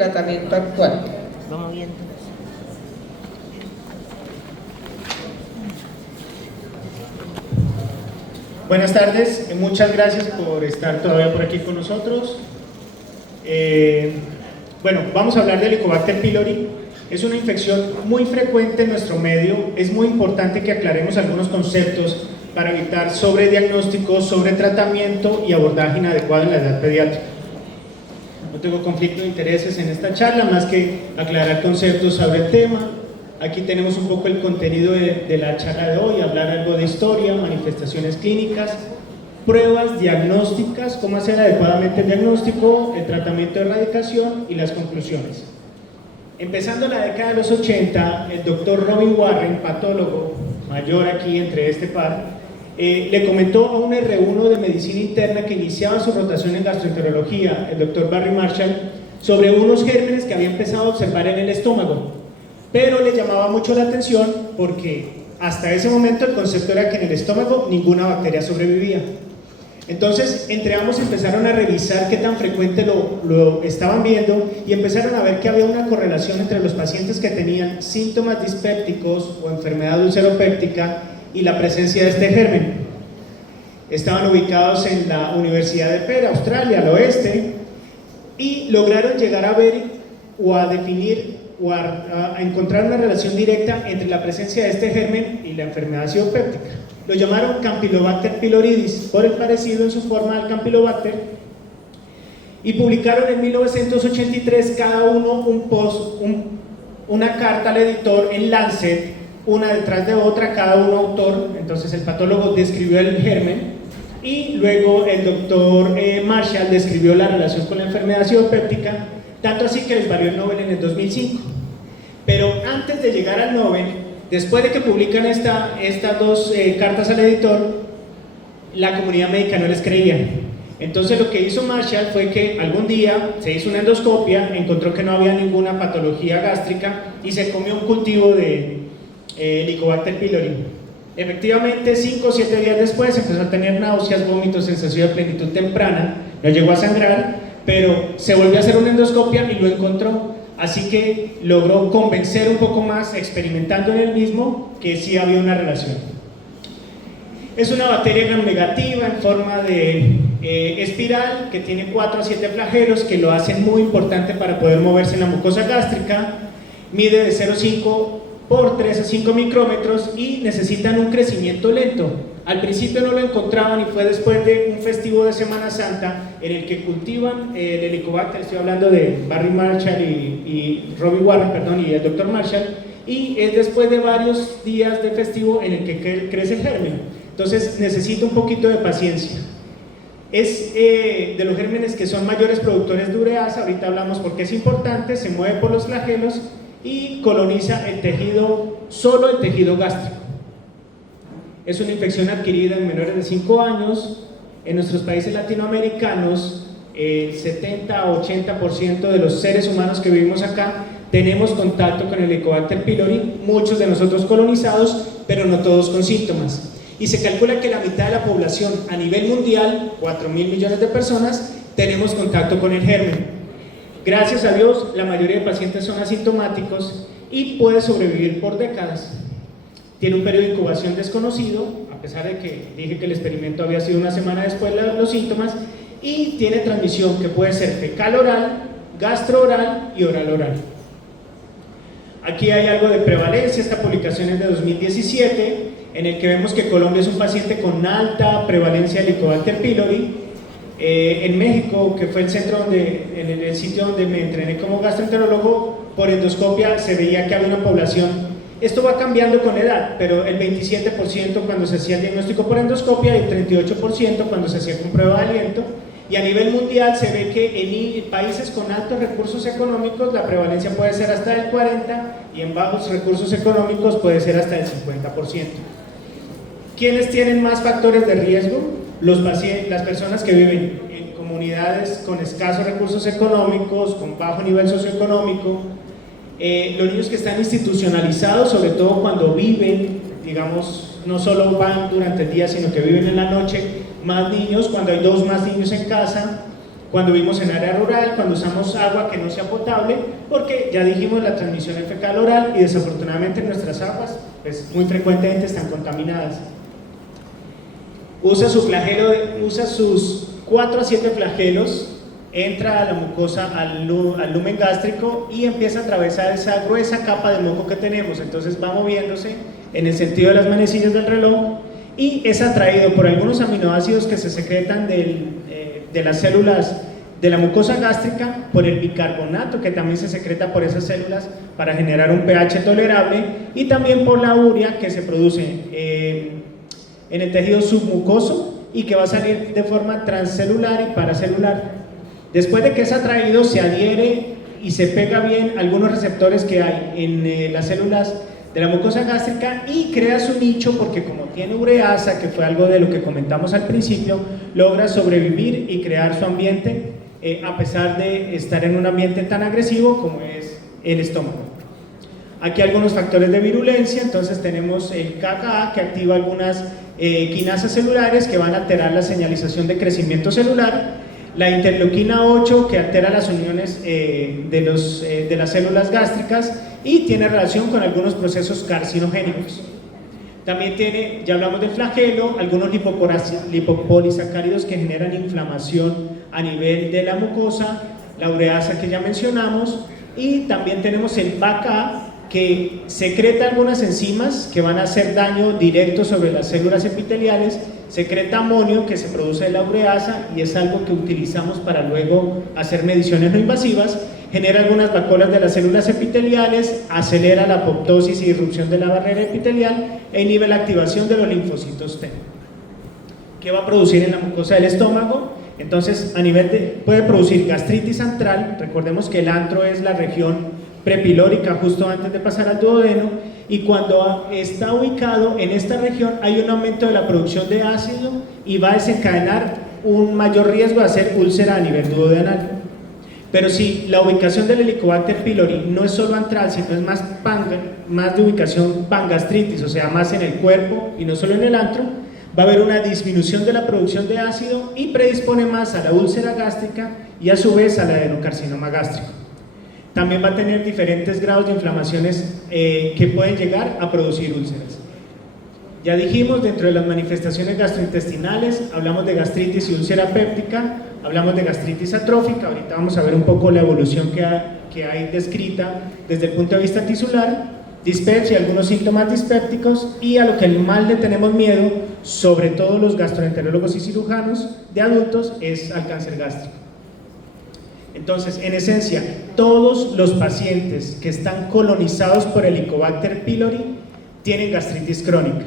Tratamiento actual. Vamos viendo. Buenas tardes, muchas gracias por estar todavía por aquí con nosotros. Bueno, vamos a hablar del Helicobacter pylori. Es una infección muy frecuente en nuestro medio. Es muy importante que aclaremos algunos conceptos para evitar sobrediagnóstico, sobretratamiento y abordaje inadecuado en la edad pediátrica. No tengo conflicto de intereses en esta charla, más que aclarar conceptos sobre el tema. Aquí tenemos un poco el contenido de la charla de hoy, hablar algo de historia, manifestaciones clínicas, pruebas diagnósticas, cómo hacer adecuadamente el diagnóstico, el tratamiento de erradicación y las conclusiones. Empezando la década de los 80, el doctor Robin Warren, patólogo mayor aquí entre este par, le comentó a un R1 de medicina interna que iniciaba su rotación en gastroenterología, el doctor Barry Marshall, sobre unos gérmenes que había empezado a observar en el estómago, pero le llamaba mucho la atención porque hasta ese momento el concepto era que en el estómago ninguna bacteria sobrevivía. Entonces, entre ambos empezaron a revisar qué tan frecuente lo estaban viendo y empezaron a ver que había una correlación entre los pacientes que tenían síntomas dispépticos o enfermedad ulceropéptica y la presencia de este germen. Estaban ubicados en la Universidad de Perth, Australia, al oeste, y lograron llegar a ver o a definir o a encontrar una relación directa entre la presencia de este germen y la enfermedad acidopéptica. Lo llamaron Campylobacter pyloridis, por el parecido en su forma al Campylobacter, y publicaron en 1983 cada uno una carta al editor en Lancet, una detrás de otra, cada uno autor. Entonces el patólogo describió el germen y luego el doctor Marshall describió la relación con la enfermedad acidopéptica, tanto así que les valió el Nobel en el 2005. Pero antes de llegar al Nobel, después de que publican estas dos cartas al editor, la comunidad médica no les creía. Entonces lo que hizo Marshall fue que algún día se hizo una endoscopia, encontró que no había ninguna patología gástrica y se comió un cultivo de Helicobacter pylori. Efectivamente, 5 o 7 días después empezó a tener náuseas, vómitos, sensación de plenitud temprana, no llegó a sangrar, pero se volvió a hacer una endoscopia y lo encontró. Así que logró convencer un poco más, experimentando en él mismo, que sí había una relación. Es una bacteria gram negativa en forma de espiral, que tiene 4 a 7 flagelos, que lo hacen muy importante para poder moverse en la mucosa gástrica. Mide de 0,5 por 3 a 5 micrómetros y necesitan un crecimiento lento. Al principio no lo encontraban y fue después de un festivo de Semana Santa en el que cultivan el Helicobacter. Estoy hablando de Barry Marshall y Robin Warren, perdón, y el doctor Marshall, y es después de varios días de festivo en el que crece el germen. Entonces necesita un poquito de paciencia. Es de los gérmenes que son mayores productores de ureasa. Ahorita hablamos porque es importante. Se mueve por los flagelos y coloniza el tejido, solo el tejido gástrico. Es una infección adquirida en menores de 5 años. En nuestros países latinoamericanos, el 70 a 80% de los seres humanos que vivimos acá tenemos contacto con el Helicobacter pylori, muchos de nosotros colonizados, pero no todos con síntomas. Y se calcula que la mitad de la población a nivel mundial, 4.000 millones de personas, tenemos contacto con el germen. Gracias a Dios, la mayoría de pacientes son asintomáticos y puede sobrevivir por décadas. Tiene un periodo de incubación desconocido, a pesar de que dije que el experimento había sido una semana después de los síntomas, y tiene transmisión que puede ser fecal-oral, gastro-oral y oral-oral. Aquí hay algo de prevalencia. Esta publicación es de 2017, en el que vemos que Colombia es un paciente con alta prevalencia de Helicobacter pylori. En México, que fue el sitio donde me entrené como gastroenterólogo, por endoscopia se veía que había una población. Esto va cambiando con la edad, pero el 27% cuando se hacía el diagnóstico por endoscopia y el 38% cuando se hacía con prueba de aliento. Y a nivel mundial se ve que en países con altos recursos económicos la prevalencia puede ser hasta el 40% y en bajos recursos económicos puede ser hasta el 50%. ¿Quiénes tienen más factores de riesgo? Las personas que viven en comunidades con escasos recursos económicos, con bajo nivel socioeconómico, los niños que están institucionalizados, sobre todo cuando viven, digamos, no solo van durante el día, sino que viven en la noche, más niños, cuando hay 2 más niños en casa, cuando vivimos en área rural, cuando usamos agua que no sea potable, porque ya dijimos la transmisión fecal oral y desafortunadamente nuestras aguas pues, muy frecuentemente están contaminadas. Usa sus 4 a 7 flagelos, entra a la mucosa, al lumen gástrico y empieza a atravesar esa gruesa capa de moco que tenemos, entonces va moviéndose en el sentido de las manecillas del reloj y es atraído por algunos aminoácidos que se secretan de las células de la mucosa gástrica, por el bicarbonato que también se secreta por esas células para generar un pH tolerable y también por la urea que se produce en el tejido submucoso y que va a salir de forma transcelular y paracelular. Después de que es atraído, se adhiere y se pega bien algunos receptores que hay en las células de la mucosa gástrica y crea su nicho porque como tiene ureasa, que fue algo de lo que comentamos al principio, logra sobrevivir y crear su ambiente a pesar de estar en un ambiente tan agresivo como es el estómago. Aquí algunos factores de virulencia, entonces tenemos el KKA que activa algunas quinasas celulares que van a alterar la señalización de crecimiento celular, la interleuquina 8 que altera las uniones de las células gástricas y tiene relación con algunos procesos carcinogénicos. También tiene, ya hablamos del flagelo, algunos lipopolisacáridos que generan inflamación a nivel de la mucosa, la ureasa que ya mencionamos, y también tenemos el PACA que secreta algunas enzimas que van a hacer daño directo sobre las células epiteliales, secreta amonio que se produce de la ureasa y es algo que utilizamos para luego hacer mediciones no invasivas, genera algunas vacuolas de las células epiteliales, acelera la apoptosis y disrupción de la barrera epitelial e inhibe la activación de los linfocitos T. ¿Qué va a producir en la mucosa del estómago? Entonces, puede producir gastritis antral, recordemos que el antro es la región prepilórica justo antes de pasar al duodeno, y cuando está ubicado en esta región hay un aumento de la producción de ácido y va a desencadenar un mayor riesgo de hacer úlcera a nivel duodenal. Pero si la ubicación del Helicobacter pylori no es solo antral, sino es más de ubicación pangastritis, o sea, más en el cuerpo y no solo en el antro, va a haber una disminución de la producción de ácido y predispone más a la úlcera gástrica y a su vez al adenocarcinoma gástrico. También va a tener diferentes grados de inflamaciones que pueden llegar a producir úlceras. Ya dijimos, dentro de las manifestaciones gastrointestinales, hablamos de gastritis y úlcera péptica, hablamos de gastritis atrófica, ahorita vamos a ver un poco la evolución que hay descrita desde el punto de vista tisular, dispepsia y algunos síntomas dispépticos, y a lo que mal le tenemos miedo, sobre todo los gastroenterólogos y cirujanos de adultos, es al cáncer gástrico. Entonces, en esencia, todos los pacientes que están colonizados por Helicobacter pylori tienen gastritis crónica.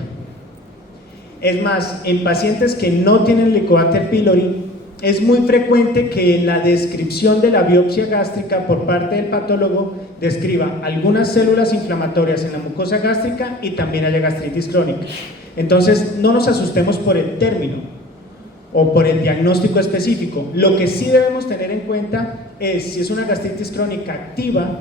Es más, en pacientes que no tienen Helicobacter pylori, es muy frecuente que en la descripción de la biopsia gástrica por parte del patólogo describa algunas células inflamatorias en la mucosa gástrica y también haya gastritis crónica. Entonces, no nos asustemos por el término o por el diagnóstico específico. Lo que sí debemos tener en cuenta es si es una gastritis crónica activa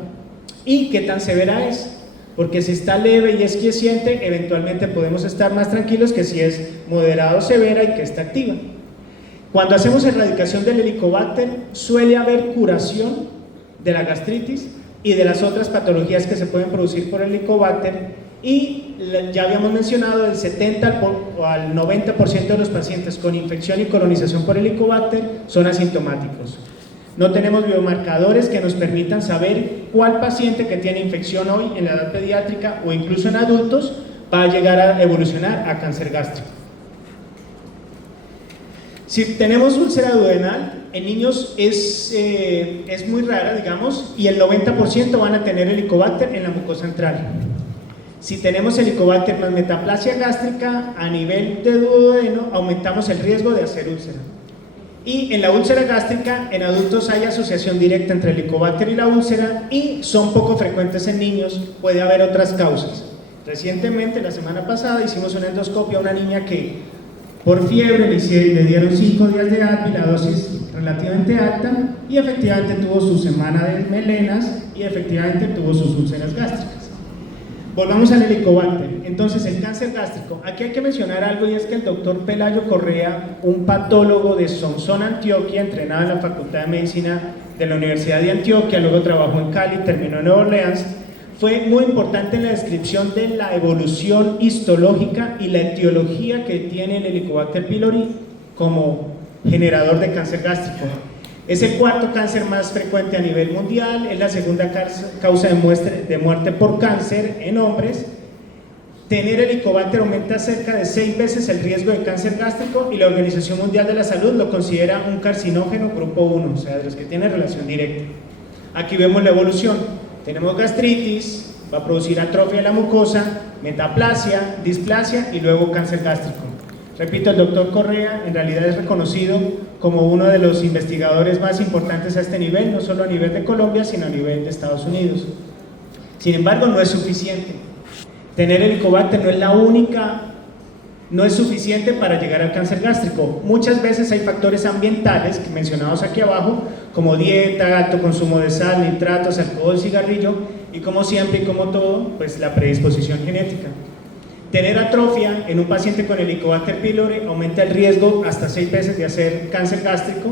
y qué tan severa es, porque si está leve y es quiesciente, eventualmente podemos estar más tranquilos que si es moderado o severa y que está activa. Cuando hacemos erradicación del Helicobacter, suele haber curación de la gastritis y de las otras patologías que se pueden producir por el Helicobacter, y ya habíamos mencionado el 70 al 90% de los pacientes con infección y colonización por Helicobacter son asintomáticos. No tenemos biomarcadores que nos permitan saber cuál paciente que tiene infección hoy en la edad pediátrica o incluso en adultos va a llegar a evolucionar a cáncer gástrico. Si tenemos úlcera duodenal, en niños es muy rara, digamos, y el 90% van a tener Helicobacter en la mucosa antral. Si tenemos Helicobacter más metaplasia gástrica, a nivel de duodeno aumentamos el riesgo de hacer úlcera. Y en la úlcera gástrica, en adultos hay asociación directa entre el Helicobacter y la úlcera y son poco frecuentes en niños, puede haber otras causas. Recientemente, la semana pasada, hicimos una endoscopia a una niña que por fiebre le dieron 5 días de Advil, la dosis relativamente alta, y efectivamente tuvo su semana de melenas y efectivamente tuvo sus úlceras gástricas. Volvamos al Helicobacter. Entonces, el cáncer gástrico. Aquí hay que mencionar algo, y es que el doctor Pelayo Correa, un patólogo de Sonsón, Antioquia, entrenado en la Facultad de Medicina de la Universidad de Antioquia, luego trabajó en Cali, terminó en Nueva Orleans, fue muy importante en la descripción de la evolución histológica y la etiología que tiene el Helicobacter pylori como generador de cáncer gástrico. Es el cuarto cáncer más frecuente a nivel mundial, es la segunda causa de muerte por cáncer en hombres. Tener Helicobacter aumenta cerca de 6 veces el riesgo de cáncer gástrico, y la Organización Mundial de la Salud lo considera un carcinógeno grupo 1, o sea, de los que tienen relación directa. Aquí vemos la evolución. Tenemos gastritis, va a producir atrofia de la mucosa, metaplasia, displasia y luego cáncer gástrico. Repito, el doctor Correa en realidad es reconocido como uno de los investigadores más importantes a este nivel, no solo a nivel de Colombia, sino a nivel de Estados Unidos. Sin embargo, no es suficiente. Tener Helicobacter no es la única, no es suficiente para llegar al cáncer gástrico. Muchas veces hay factores ambientales que mencionados aquí abajo, como dieta, alto consumo de sal, nitratos, alcohol, cigarrillo, y como siempre y como todo, pues la predisposición genética. Tener atrofia en un paciente con Helicobacter pylori aumenta el riesgo hasta 6 veces de hacer cáncer gástrico,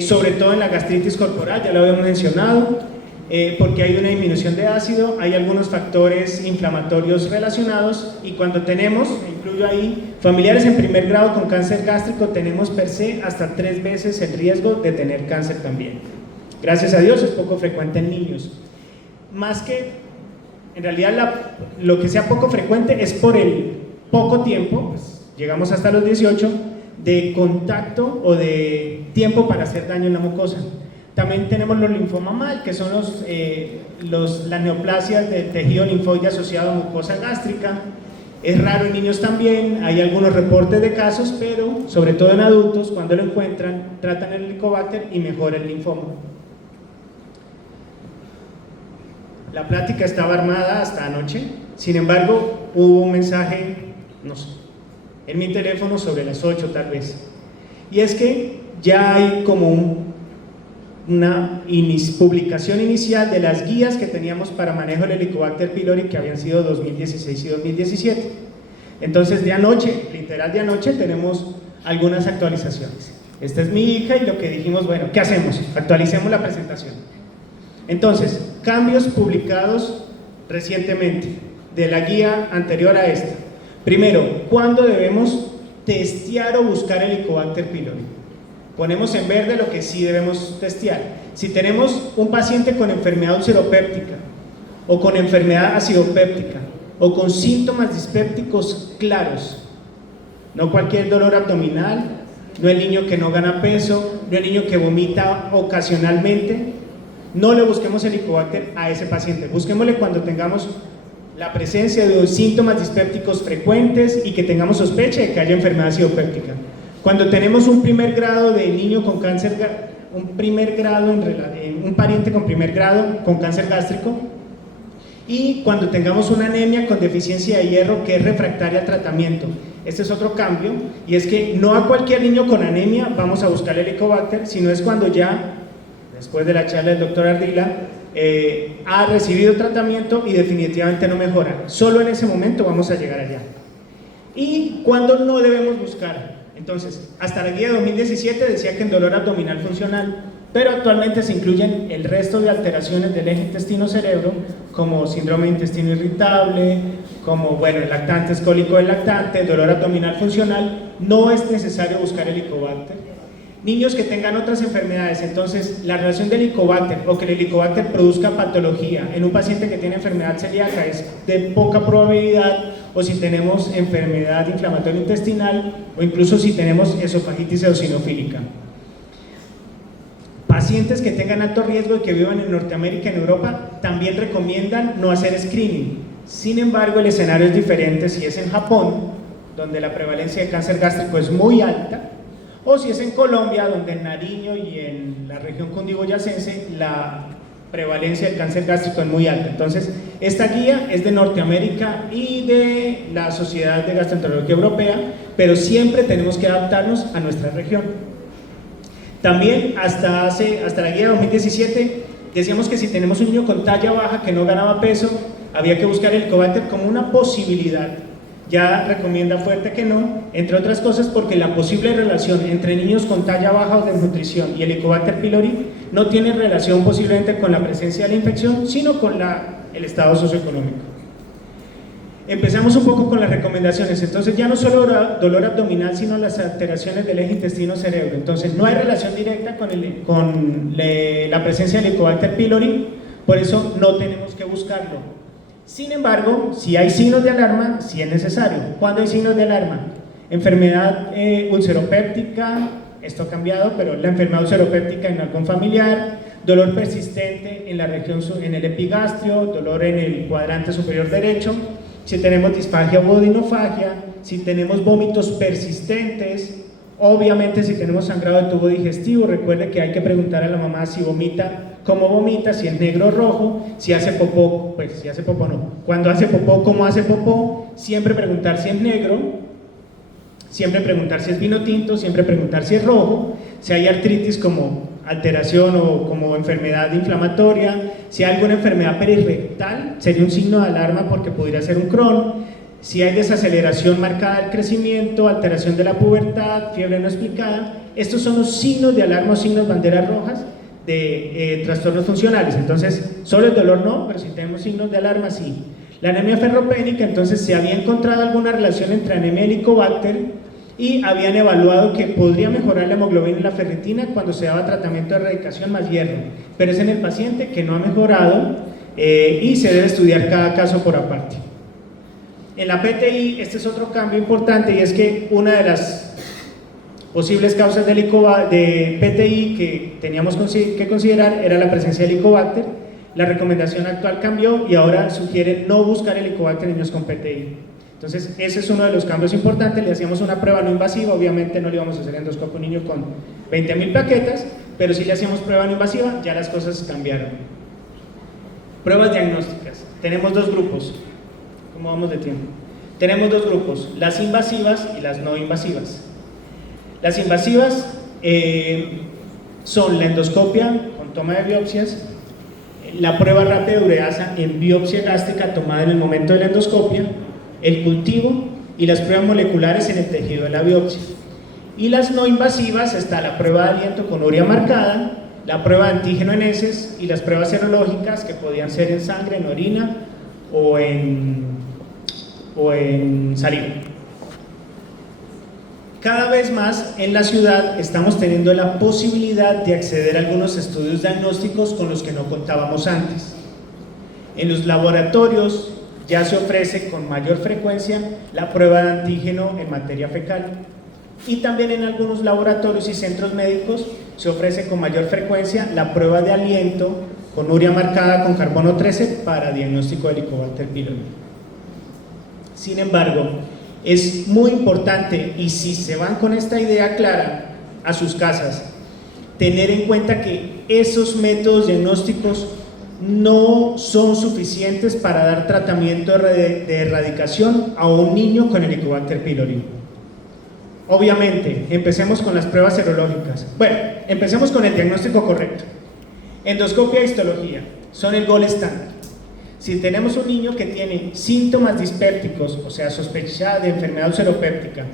sobre todo en la gastritis corporal, ya lo habíamos mencionado, porque hay una disminución de ácido, hay algunos factores inflamatorios relacionados, y cuando tenemos, incluyo ahí, familiares en primer grado con cáncer gástrico, tenemos per se hasta 3 veces el riesgo de tener cáncer también. Gracias a Dios es poco frecuente en niños. Más que, en realidad, lo que sea poco frecuente es por el poco tiempo, pues, llegamos hasta los 18, de contacto o de tiempo para hacer daño en la mucosa. También tenemos los linfomas, que son las neoplasias del tejido linfoide asociado a mucosa gástrica. Es raro en niños también, hay algunos reportes de casos, pero sobre todo en adultos, cuando lo encuentran, tratan el Helicobacter y mejora el linfoma. La plática estaba armada hasta anoche, sin embargo, hubo un mensaje, no sé, en mi teléfono sobre las 8 tal vez, y es que ya hay como una publicación inicial de las guías que teníamos para manejo del Helicobacter pylori, que habían sido 2016 y 2017. Entonces, de anoche, literal de anoche, tenemos algunas actualizaciones. Esta es mi hija y lo que dijimos, bueno, ¿qué hacemos? Actualicemos la presentación. Entonces, cambios publicados recientemente de la guía anterior a esta. Primero, ¿cuándo debemos testear o buscar el Helicobacter pylori? Ponemos en verde lo que sí debemos testear. Si tenemos un paciente con enfermedad ulceropéptica, o con enfermedad acidopéptica, o con síntomas dispépticos claros, no cualquier dolor abdominal, no el niño que no gana peso, no el niño que vomita ocasionalmente, no le busquemos el Helicobacter a ese paciente, busquémosle cuando tengamos la presencia de síntomas dispépticos frecuentes y que tengamos sospecha de que haya enfermedad acidopéptica. Cuando tenemos un primer grado de niño con cáncer, un pariente con primer grado con cáncer gástrico, y cuando tengamos una anemia con deficiencia de hierro que es refractaria al tratamiento. Este es otro cambio, y es que no a cualquier niño con anemia vamos a buscar el Helicobacter, sino es cuando ya, después de la charla del doctor Ardila, ha recibido tratamiento y definitivamente no mejora. Solo en ese momento vamos a llegar allá. ¿Y cuándo no debemos buscar? Entonces, hasta la guía de 2017 decía que en dolor abdominal funcional, pero actualmente se incluyen el resto de alteraciones del eje intestino-cerebro, como síndrome de intestino irritable, como, bueno, el lactante es cólico del lactante, dolor abdominal funcional. No es necesario buscar el Helicobacter. Niños que tengan otras enfermedades, entonces la relación del Helicobacter o que el Helicobacter produzca patología en un paciente que tiene enfermedad celíaca es de poca probabilidad, o si tenemos enfermedad inflamatoria intestinal, o incluso si tenemos esofagitis eosinofílica. Pacientes que tengan alto riesgo y que vivan en Norteamérica y en Europa también recomiendan no hacer screening. Sin embargo, el escenario es diferente si es en Japón, donde la prevalencia de cáncer gástrico es muy alta, o si es en Colombia, donde en Nariño y en la región cundiboyacense la prevalencia del cáncer gástrico es muy alta. Entonces, esta guía es de Norteamérica y de la Sociedad de Gastroenterología Europea, pero siempre tenemos que adaptarnos a nuestra región. También hasta la guía 2017 Decíamos que si tenemos un niño con talla baja que no ganaba peso, había que buscar el Helicobacter como una posibilidad. Ya recomienda fuerte que no, entre otras cosas porque la posible relación entre niños con talla baja o desnutrición y el Helicobacter pylori no tiene relación posiblemente con la presencia de la infección, sino con el estado socioeconómico. Empezamos un poco con las recomendaciones. Entonces ya no solo dolor abdominal, sino las alteraciones del eje intestino-cerebro. Entonces no hay relación directa con la presencia del Helicobacter pylori, por eso no tenemos que buscarlo. Sin embargo, si hay signos de alarma, sí es necesario. ¿Cuándo hay signos de alarma? Enfermedad ulceropéptica, esto ha cambiado, pero la enfermedad ulceropéptica en algún familiar, dolor persistente en la región, en el epigastrio, dolor en el cuadrante superior derecho, si tenemos disfagia o odinofagia, si tenemos vómitos persistentes, obviamente si tenemos sangrado de tubo digestivo, recuerde que hay que preguntar a la mamá si vomita, cómo vomita, si es negro o rojo, si hace popó, pues si hace popó no, cuando hace popó, cómo hace popó, siempre preguntar si es negro, siempre preguntar si es vino tinto, siempre preguntar si es rojo, si hay artritis como alteración o como enfermedad inflamatoria, si hay alguna enfermedad perirectal, sería un signo de alarma porque podría ser un Crohn, si hay desaceleración marcada del crecimiento, alteración de la pubertad, fiebre no explicada, estos son los signos de alarma o signos banderas rojas de trastornos funcionales. Entonces, solo el dolor no, pero si tenemos signos de alarma sí. La anemia ferropénica, entonces se había encontrado alguna relación entre anemia y Helicobacter y habían evaluado que podría mejorar la hemoglobina y la ferritina cuando se daba tratamiento de erradicación más hierro, pero es en el paciente que no ha mejorado y se debe estudiar cada caso por aparte. En la PTI, este es otro cambio importante y es que una de las posibles causas de PTI que teníamos que considerar era la presencia de Helicobacter. La recomendación actual cambió y ahora sugiere no buscar Helicobacter en niños con PTI. Entonces ese es uno de los cambios importantes. Le hacíamos una prueba no invasiva, obviamente no le íbamos a hacer endoscopio a un niño con 20.000 plaquetas, pero si le hacíamos prueba no invasiva, ya las cosas cambiaron. Pruebas diagnósticas, tenemos dos grupos. ¿Cómo vamos de tiempo? Tenemos dos grupos, las invasivas y las no invasivas. Las invasivas son la endoscopia con toma de biopsias, la prueba rápida de ureasa en biopsia gástrica tomada en el momento de la endoscopia, el cultivo y las pruebas moleculares en el tejido de la biopsia. Y las no invasivas está la prueba de aliento con urea marcada, la prueba de antígeno en heces y las pruebas serológicas que podían ser en sangre, en orina o en saliva. Cada vez más en la ciudad estamos teniendo la posibilidad de acceder a algunos estudios diagnósticos con los que no contábamos antes. En los laboratorios ya se ofrece con mayor frecuencia la prueba de antígeno en materia fecal y también en algunos laboratorios y centros médicos se ofrece con mayor frecuencia la prueba de aliento con urea marcada con carbono 13 para diagnóstico de Helicobacter pylori. Sin embargo, es muy importante, y si se van con esta idea clara a sus casas, tener en cuenta que esos métodos diagnósticos no son suficientes para dar tratamiento de erradicación a un niño con Helicobacter pylori. Obviamente, empecemos con las pruebas serológicas. Bueno, empecemos con el diagnóstico correcto. Endoscopia e histología son el gold standard. Si tenemos un niño que tiene síntomas dispépticos, o sea, sospecha de enfermedad ulceropéptica,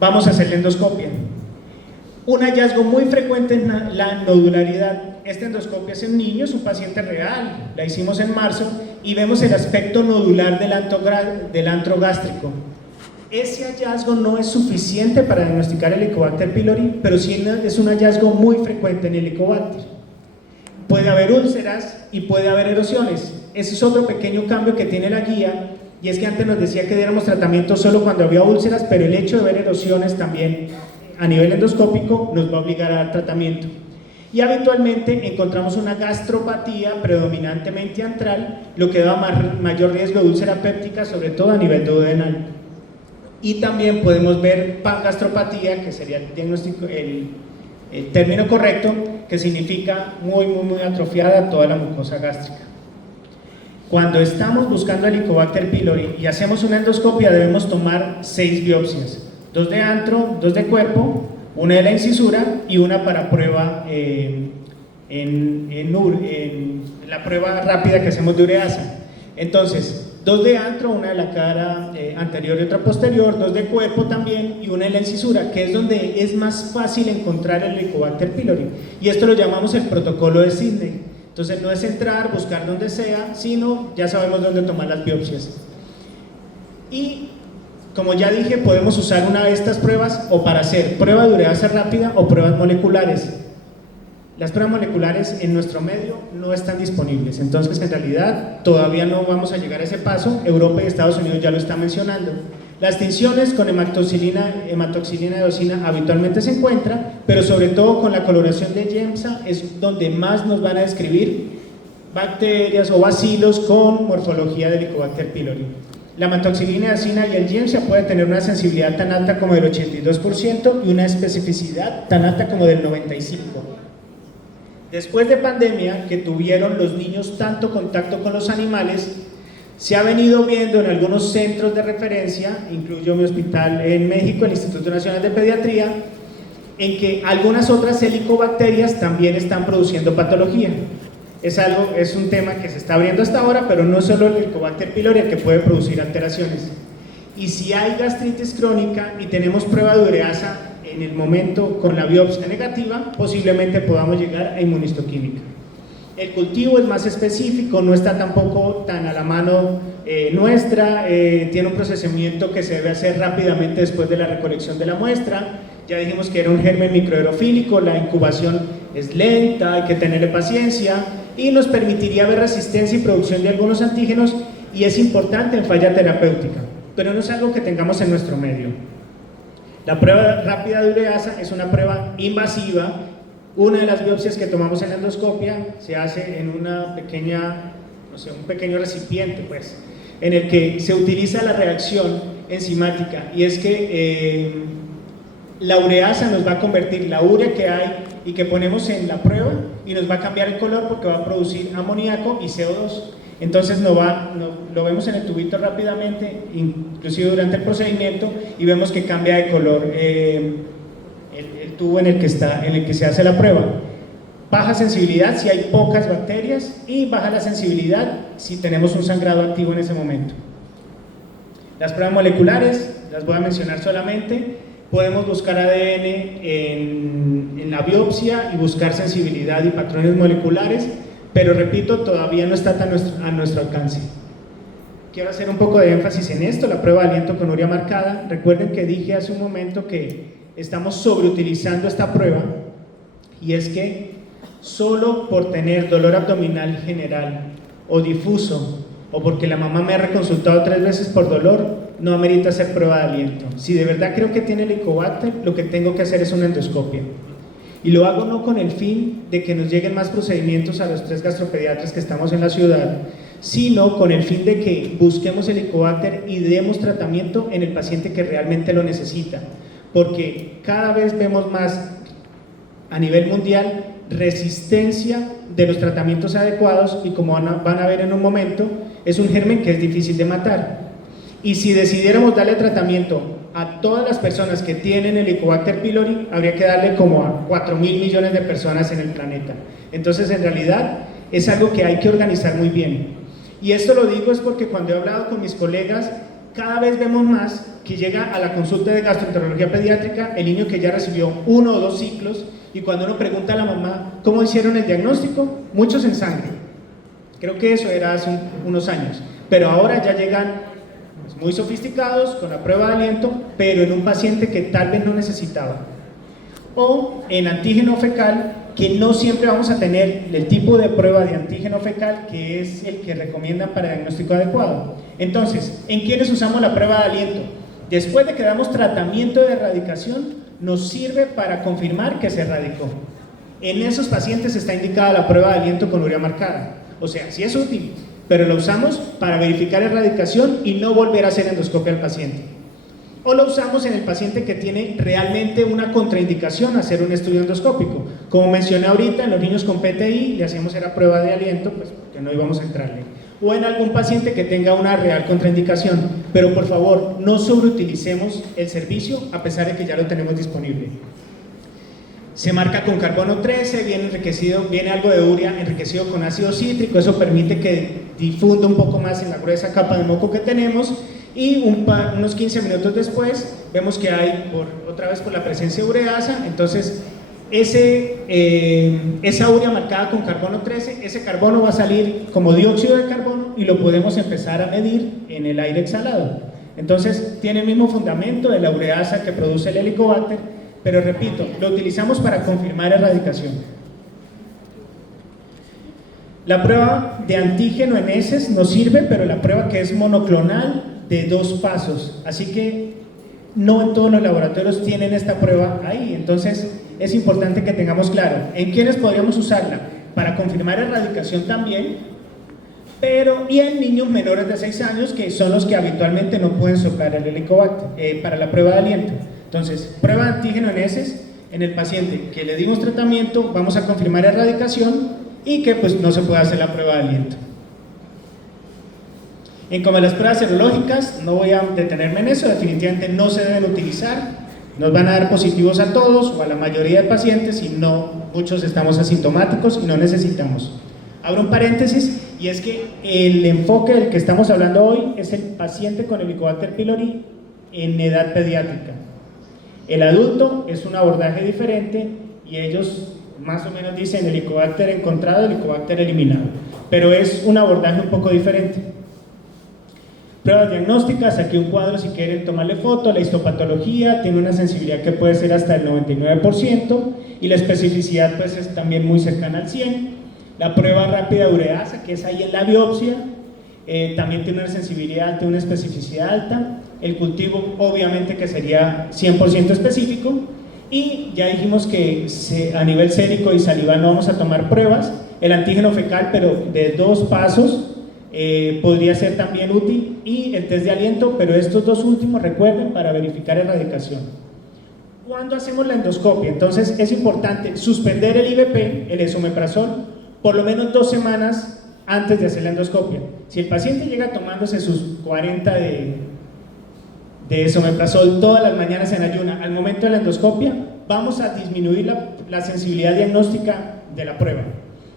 vamos a hacer la endoscopia. Un hallazgo muy frecuente es la nodularidad. Esta endoscopia es en niños, un paciente real, la hicimos en marzo y vemos el aspecto nodular del antro gástrico. Ese hallazgo no es suficiente para diagnosticar el Helicobacter pylori, pero sí es un hallazgo muy frecuente en el Helicobacter. Puede haber úlceras y puede haber erosiones. Ese es otro pequeño cambio que tiene la guía, y es que antes nos decía que diéramos tratamiento solo cuando había úlceras, pero el hecho de ver erosiones también a nivel endoscópico nos va a obligar a dar tratamiento. Y habitualmente encontramos una gastropatía predominantemente antral, lo que da mayor riesgo de úlcera péptica, sobre todo a nivel duodenal. Y también podemos ver pangastropatía, que sería el diagnóstico, el término correcto, que significa muy atrofiada toda la mucosa gástrica. Cuando estamos buscando Helicobacter pylori y hacemos una endoscopia, debemos tomar 6 biopsias, 2 de antro, 2 de cuerpo, una de la incisura y una para prueba en la prueba rápida que hacemos de ureasa. Entonces, 2 de antro, una de la cara anterior y otra posterior, 2 de cuerpo también y una en la incisura, que es donde es más fácil encontrar el Helicobacter pylori. Y esto lo llamamos el protocolo de Sidney. Entonces no es entrar, buscar donde sea, sino ya sabemos dónde tomar las biopsias. Y como ya dije, podemos usar una de estas pruebas o para hacer prueba de ureasa rápida o pruebas moleculares. Las pruebas moleculares en nuestro medio no están disponibles, entonces en realidad todavía no vamos a llegar a ese paso. Europa y Estados Unidos ya lo están mencionando. Las tinciones con hematoxilina eosina habitualmente se encuentra, pero sobre todo con la coloración de Yemsa es donde más nos van a describir bacterias o bacilos con morfología de Helicobacter pylori. La hematoxilina eosina y el Yemsa puede tener una sensibilidad tan alta como del 82% y una especificidad tan alta como del 95%. Después de pandemia, que tuvieron los niños tanto contacto con los animales, se ha venido viendo en algunos centros de referencia, incluyo mi hospital en México, el Instituto Nacional de Pediatría, en que algunas otras helicobacterias también están produciendo patología. Es un tema que se está abriendo hasta ahora, pero no solo el Helicobacter pylori el que puede producir alteraciones. Y si hay gastritis crónica y tenemos prueba de ureasa en el momento con la biopsia negativa, posiblemente podamos llegar a inmunistoquímica. El cultivo es más específico, no está tampoco tan a la mano nuestra, tiene un procesamiento que se debe hacer rápidamente después de la recolección de la muestra. Ya dijimos que era un germen microaerofílico, la incubación es lenta, hay que tenerle paciencia y nos permitiría ver resistencia y producción de algunos antígenos y es importante en falla terapéutica, pero no es algo que tengamos en nuestro medio. La prueba rápida de ureasa es una prueba invasiva. Una de las biopsias que tomamos en la endoscopia se hace en una pequeña, un pequeño recipiente, pues, en el que se utiliza la reacción enzimática y es que la ureasa nos va a convertir la urea que hay y que ponemos en la prueba y nos va a cambiar el color porque va a producir amoníaco y CO2. Entonces lo vemos en el tubito rápidamente, inclusive durante el procedimiento, y vemos que cambia de color el tubo en el que se hace la prueba. Baja sensibilidad si hay pocas bacterias y baja la sensibilidad si tenemos un sangrado activo en ese momento. Las pruebas moleculares, las voy a mencionar solamente. Podemos buscar ADN en la biopsia y buscar sensibilidad y patrones moleculares, pero repito, todavía no está tan a nuestro alcance. Quiero hacer un poco de énfasis en esto, la prueba de aliento con urea marcada. Recuerden que dije hace un momento que estamos sobreutilizando esta prueba y es que solo por tener dolor abdominal general o difuso o porque la mamá me ha reconsultado 3 veces por dolor, no amerita hacer prueba de aliento. Si de verdad creo que tiene Helicobacter, lo que tengo que hacer es una endoscopia. Y lo hago no con el fin de que nos lleguen más procedimientos a los 3 gastropediatras que estamos en la ciudad, sino con el fin de que busquemos Helicobacter y demos tratamiento en el paciente que realmente lo necesita. Porque cada vez vemos más a nivel mundial resistencia de los tratamientos adecuados y como van a ver en un momento, es un germen que es difícil de matar. Y si decidiéramos darle tratamiento a todas las personas que tienen Helicobacter pylori, habría que darle como a 4.000 millones de personas en el planeta. Entonces, en realidad, es algo que hay que organizar muy bien. Y esto lo digo es porque cuando he hablado con mis colegas, cada vez vemos más que llega a la consulta de gastroenterología pediátrica el niño que ya recibió 1 o 2 ciclos y cuando uno pregunta a la mamá ¿cómo hicieron el diagnóstico? Muchos en sangre. Creo que eso era hace unos años, pero ahora ya llegan muy sofisticados con la prueba de aliento, pero en un paciente que tal vez no necesitaba. O en antígeno fecal, que no siempre vamos a tener el tipo de prueba de antígeno fecal que es el que recomiendan para diagnóstico adecuado. Entonces, ¿en quiénes usamos la prueba de aliento? Después de que damos tratamiento de erradicación, nos sirve para confirmar que se erradicó. En esos pacientes está indicada la prueba de aliento con urea marcada. O sea, sí es útil, pero lo usamos para verificar erradicación y no volver a hacer endoscopia al paciente. O lo usamos en el paciente que tiene realmente una contraindicación a hacer un estudio endoscópico. Como mencioné ahorita, en los niños con PTI le hacíamos era prueba de aliento, pues porque no íbamos a entrarle. O en algún paciente que tenga una real contraindicación. Pero por favor, no sobreutilicemos el servicio a pesar de que ya lo tenemos disponible. Se marca con carbono 13, viene algo de urea enriquecido con ácido cítrico, eso permite que difunda un poco más en la gruesa capa de moco que tenemos, y unos 15 minutos después vemos que hay, otra vez por la presencia de ureasa, entonces esa urea marcada con carbono 13, ese carbono va a salir como dióxido de carbono y lo podemos empezar a medir en el aire exhalado. Entonces tiene el mismo fundamento de la ureasa que produce el Helicobacter, pero repito, lo utilizamos para confirmar erradicación. La prueba de antígeno en heces nos sirve, pero la prueba que es monoclonal de 2 pasos, así que no en todos los laboratorios tienen esta prueba ahí, entonces es importante que tengamos claro en quiénes podríamos usarla para confirmar erradicación también, y en niños menores de 6 años, que son los que habitualmente no pueden soplar el Helicobacter para la prueba de aliento. Entonces, prueba de antígeno en heces, en el paciente que le dimos tratamiento vamos a confirmar erradicación y que pues no se puede hacer la prueba de aliento. En como las pruebas serológicas, no voy a detenerme en eso, definitivamente no se deben utilizar, nos van a dar positivos a todos o a la mayoría de pacientes y muchos estamos asintomáticos y no necesitamos. Abro un paréntesis y es que el enfoque del que estamos hablando hoy es el paciente con Helicobacter pylori en edad pediátrica. El adulto es un abordaje diferente y ellos más o menos dicen Helicobacter encontrado, Helicobacter eliminado, pero es un abordaje un poco diferente. Pruebas diagnósticas, aquí un cuadro si quieren tomarle foto, la histopatología tiene una sensibilidad que puede ser hasta el 99% y la especificidad pues es también muy cercana al 100%. La prueba rápida de ureasa, que es ahí en la biopsia, también tiene una sensibilidad, tiene una especificidad alta. El cultivo obviamente que sería 100% específico, y ya dijimos que a nivel sérico y saliva no vamos a tomar pruebas. El antígeno fecal, pero de 2 pasos, podría ser también útil, y el test de aliento, pero estos 2 últimos recuerden para verificar erradicación. ¿Cuándo hacemos la endoscopia? Entonces es importante suspender el IVP, el esomeprazol, por lo menos 2 semanas antes de hacer la endoscopia. Si el paciente llega tomándose sus 40 de esomeprazol todas las mañanas en ayuna, al momento de la endoscopia vamos a disminuir la sensibilidad diagnóstica de la prueba.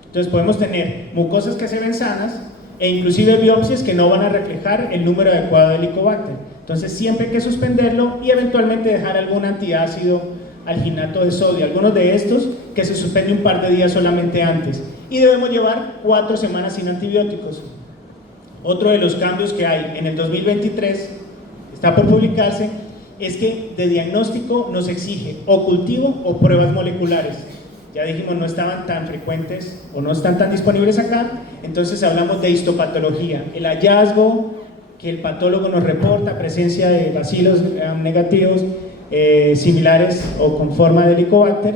Entonces podemos tener mucosas que se ven sanas e inclusive biopsias que no van a reflejar el número adecuado de Helicobacter. Entonces siempre hay que suspenderlo y eventualmente dejar algún antiácido, alginato de sodio, algunos de estos que se suspende un par de días solamente antes, y debemos llevar 4 semanas sin antibióticos. Otro de los cambios que hay en el 2023, está por publicarse, es que de diagnóstico nos exige o cultivo o pruebas moleculares. Ya dijimos, no estaban tan frecuentes o no están tan disponibles acá, entonces hablamos de histopatología, el hallazgo que el patólogo nos reporta, presencia de bacilos negativos similares o con forma de Helicobacter,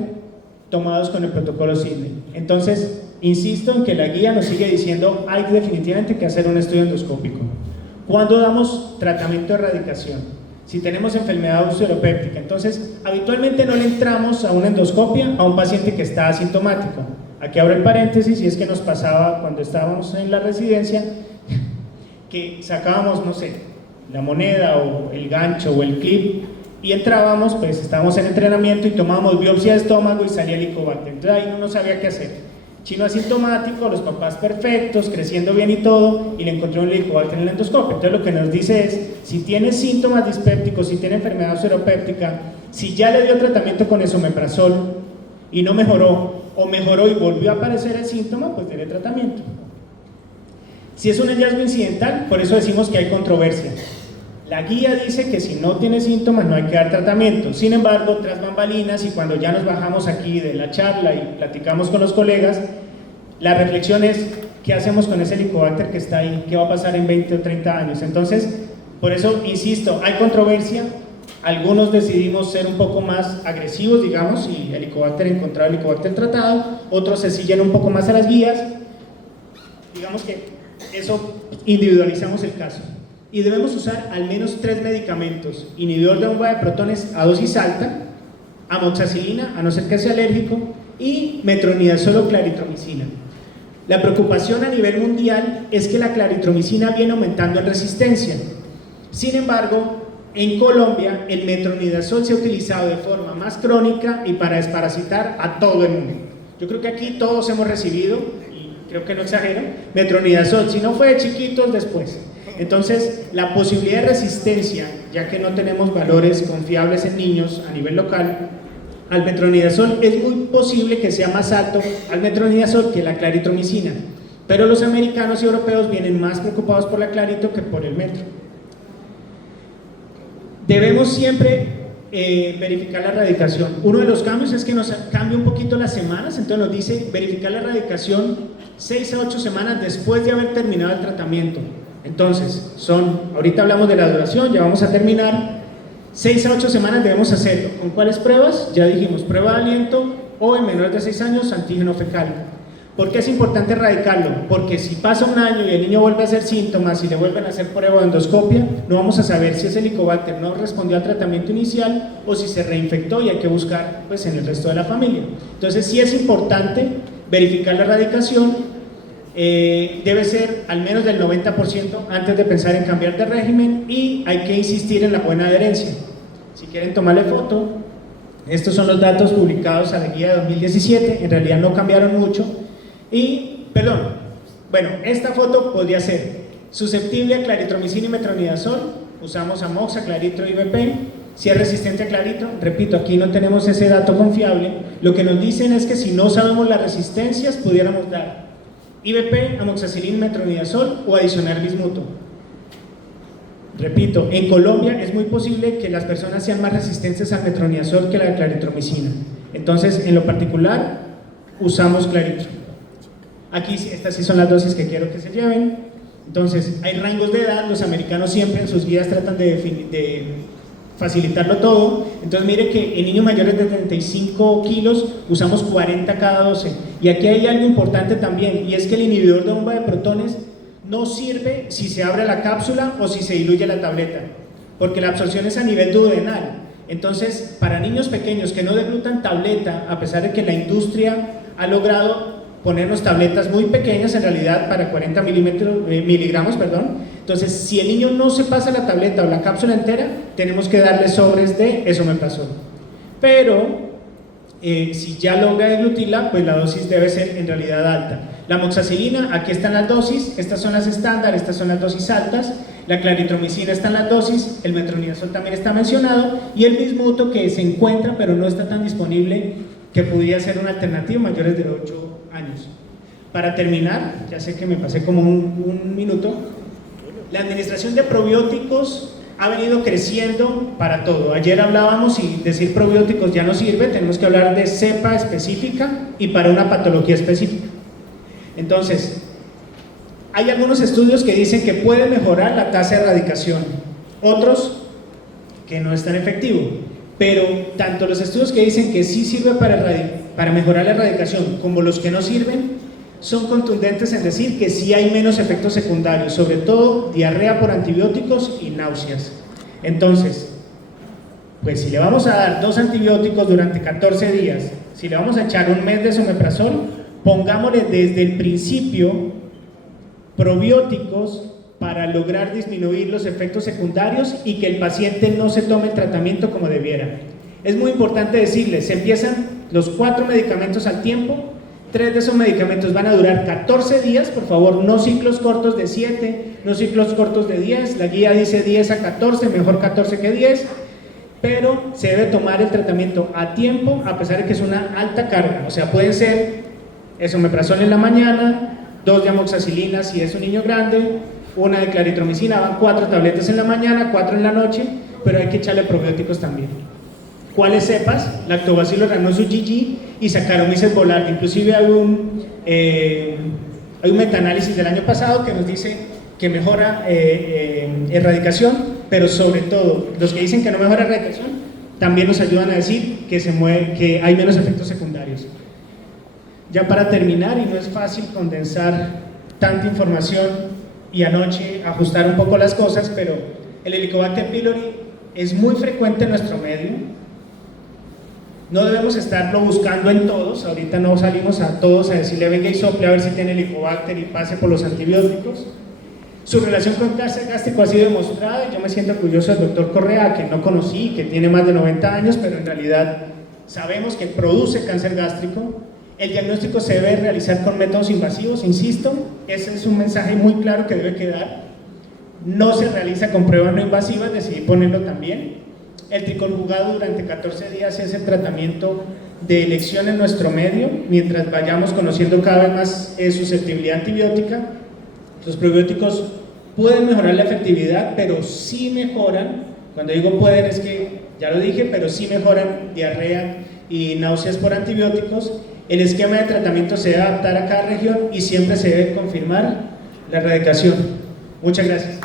tomados con el protocolo Sidney. Entonces, insisto en que la guía nos sigue diciendo hay definitivamente que hacer un estudio endoscópico. ¿Cuándo damos tratamiento de erradicación? Si tenemos enfermedad ureopéptica, entonces habitualmente no le entramos a una endoscopia a un paciente que está asintomático. Aquí abro el paréntesis, y es que nos pasaba cuando estábamos en la residencia que sacábamos, no sé, la moneda o el gancho o el clip y entrábamos, pues estábamos en entrenamiento y tomábamos biopsia de estómago y salía Helicobacter. Entonces ahí uno sabía qué hacer. Chino asintomático, los papás perfectos, creciendo bien y todo, y le encontró un Helicobacter en la endoscopia. Entonces lo que nos dice es, si tiene síntomas dispépticos, si tiene enfermedad ureopéptica, si ya le dio tratamiento con esomeprazol y no mejoró, o mejoró y volvió a aparecer el síntoma, pues debe tratamiento. Si es un hallazgo incidental, por eso decimos que hay controversia. La guía dice que si no tiene síntomas no hay que dar tratamiento. Sin embargo, tras bambalinas y cuando ya nos bajamos aquí de la charla y platicamos con los colegas, la reflexión es ¿qué hacemos con ese Helicobacter que está ahí? ¿Qué va a pasar en 20 o 30 años? Entonces, por eso insisto, hay controversia. Algunos decidimos ser un poco más agresivos, digamos, y Helicobacter encontrado, Helicobacter tratado. Otros se siguen un poco más a las guías. Digamos que eso individualizamos el caso. Y debemos usar al menos 3 medicamentos: inhibidor de bomba de protones a dosis alta, amoxicilina, a no ser que sea alérgico, y metronidazol o claritromicina. La preocupación a nivel mundial es que la claritromicina viene aumentando en resistencia. Sin embargo, en Colombia el metronidazol se ha utilizado de forma más crónica y para desparasitar a todo el mundo. Yo creo que aquí todos hemos recibido, y creo que no exagero, metronidazol, si no fue de chiquitos, después. Entonces, la posibilidad de resistencia, ya que no tenemos valores confiables en niños a nivel local, al metronidazol, es muy posible que sea más alto al metronidazol que la claritromicina. Pero los americanos y europeos vienen más preocupados por la clarito que por el metro. Debemos siempre verificar la erradicación. Uno de los cambios es que nos cambia un poquito las semanas, entonces nos dice verificar la erradicación 6 a 8 semanas después de haber terminado el tratamiento. Entonces, ahorita hablamos de la duración, ya vamos a terminar. 6 a 8 semanas debemos hacerlo. ¿Con cuáles pruebas? Ya dijimos, prueba de aliento o en menores de 6 años, antígeno fecal. ¿Por qué es importante erradicarlo? Porque si pasa un año y el niño vuelve a hacer síntomas y le vuelven a hacer prueba de endoscopia, no vamos a saber si ese Helicobacter no respondió al tratamiento inicial o si se reinfectó y hay que buscar pues, en el resto de la familia. Entonces sí es importante verificar la erradicación, debe ser al menos del 90% antes de pensar en cambiar de régimen y hay que insistir en la buena adherencia. Si quieren tomarle foto, estos son los datos publicados a la guía de 2017, en realidad no cambiaron mucho. Esta foto podría ser susceptible a claritromicina y metronidazol, usamos amoxa, claritro y IVP. Si es resistente a claritro, repito, aquí no tenemos ese dato confiable. Lo que nos dicen es que si no sabemos las resistencias, pudiéramos dar IVP, amoxicilina, metronidazol o adicionar bismuto. Repito, en Colombia es muy posible que las personas sean más resistentes al metronidazol que a la claritromicina. Entonces, en lo particular, usamos claritro. Aquí, estas sí son las dosis que quiero que se lleven. Entonces, hay rangos de edad, los americanos siempre en sus guías tratan de facilitarlo todo. Entonces, mire que en niños mayores de 35 kilos usamos 40 cada 12. Y aquí hay algo importante también, y es que el inhibidor de bomba de protones no sirve si se abre la cápsula o si se diluye la tableta, porque la absorción es a nivel duodenal. Entonces, para niños pequeños que no deglutan tableta, a pesar de que la industria ha logrado ponernos tabletas muy pequeñas en realidad para 40 miligramos, entonces si el niño no se pasa la tableta o la cápsula entera, tenemos que darle sobres de esomeprazol. Pero si ya logra deglutirla, pues la dosis debe ser en realidad alta. La amoxicilina, aquí están las dosis, estas son las estándar, estas son las dosis altas. La claritromicina está en las dosis, el metronidazol también está mencionado, y el bismuto que se encuentra pero no está tan disponible, que podría ser una alternativa mayores de 8 años. Para terminar, ya sé que me pasé como un minuto, la administración de probióticos ha venido creciendo para todo. Ayer hablábamos y decir probióticos ya no sirve, tenemos que hablar de cepa específica y para una patología específica. Entonces, hay algunos estudios que dicen que puede mejorar la tasa de erradicación, otros que no es tan efectivo, pero tanto los estudios que dicen que sí sirve para mejorar la erradicación como los que no sirven son contundentes en decir que sí hay menos efectos secundarios, sobre todo diarrea por antibióticos y náuseas. Entonces, pues si le vamos a dar 2 antibióticos durante 14 días, si le vamos a echar un mes de esomeprazol, pongámosle desde el principio probióticos para lograr disminuir los efectos secundarios y que el paciente no se tome el tratamiento como debiera. Es muy importante decirles, se empiezan los 4 medicamentos al tiempo, 3 de esos medicamentos van a durar 14 días, por favor, no ciclos cortos de 7, no ciclos cortos de 10, la guía dice 10 a 14, mejor 14 que 10, pero se debe tomar el tratamiento a tiempo, a pesar de que es una alta carga, o sea, pueden ser esomeprazol en la mañana, 2 de amoxicilina si es un niño grande, 1 de claritromicina, van 4 tabletas en la mañana, 4 en la noche, pero hay que echarle probióticos también. ¿Cuáles cepas? Lactobacillus rhamnosus GG y Saccharomyces boulardii. Inclusive hay un metaanálisis del año pasado que nos dice que mejora erradicación, pero sobre todo los que dicen que no mejora erradicación también nos ayudan a decir que hay menos efectos secundarios. Ya para terminar, y no es fácil condensar tanta información y anoche ajustar un poco las cosas, pero el Helicobacter pylori es muy frecuente en nuestro medio. No debemos estarlo buscando en todos, ahorita no salimos a todos a decirle venga y sople a ver si tiene Helicobacter y pase por los antibióticos. Su relación con cáncer gástrico ha sido demostrada y yo me siento orgulloso del doctor Correa, que no conocí, que tiene más de 90 años, pero en realidad sabemos que produce cáncer gástrico. El diagnóstico se debe realizar con métodos invasivos, insisto, ese es un mensaje muy claro que debe quedar. No se realiza con pruebas no invasivas, decidí ponerlo también. El triconjugado durante 14 días es el tratamiento de elección en nuestro medio, mientras vayamos conociendo cada vez más susceptibilidad antibiótica. Los probióticos pueden mejorar la efectividad, pero sí mejoran, cuando digo pueden es que, ya lo dije, pero sí mejoran diarrea y náuseas por antibióticos. El esquema de tratamiento se debe adaptar a cada región y siempre se debe confirmar la erradicación. Muchas gracias.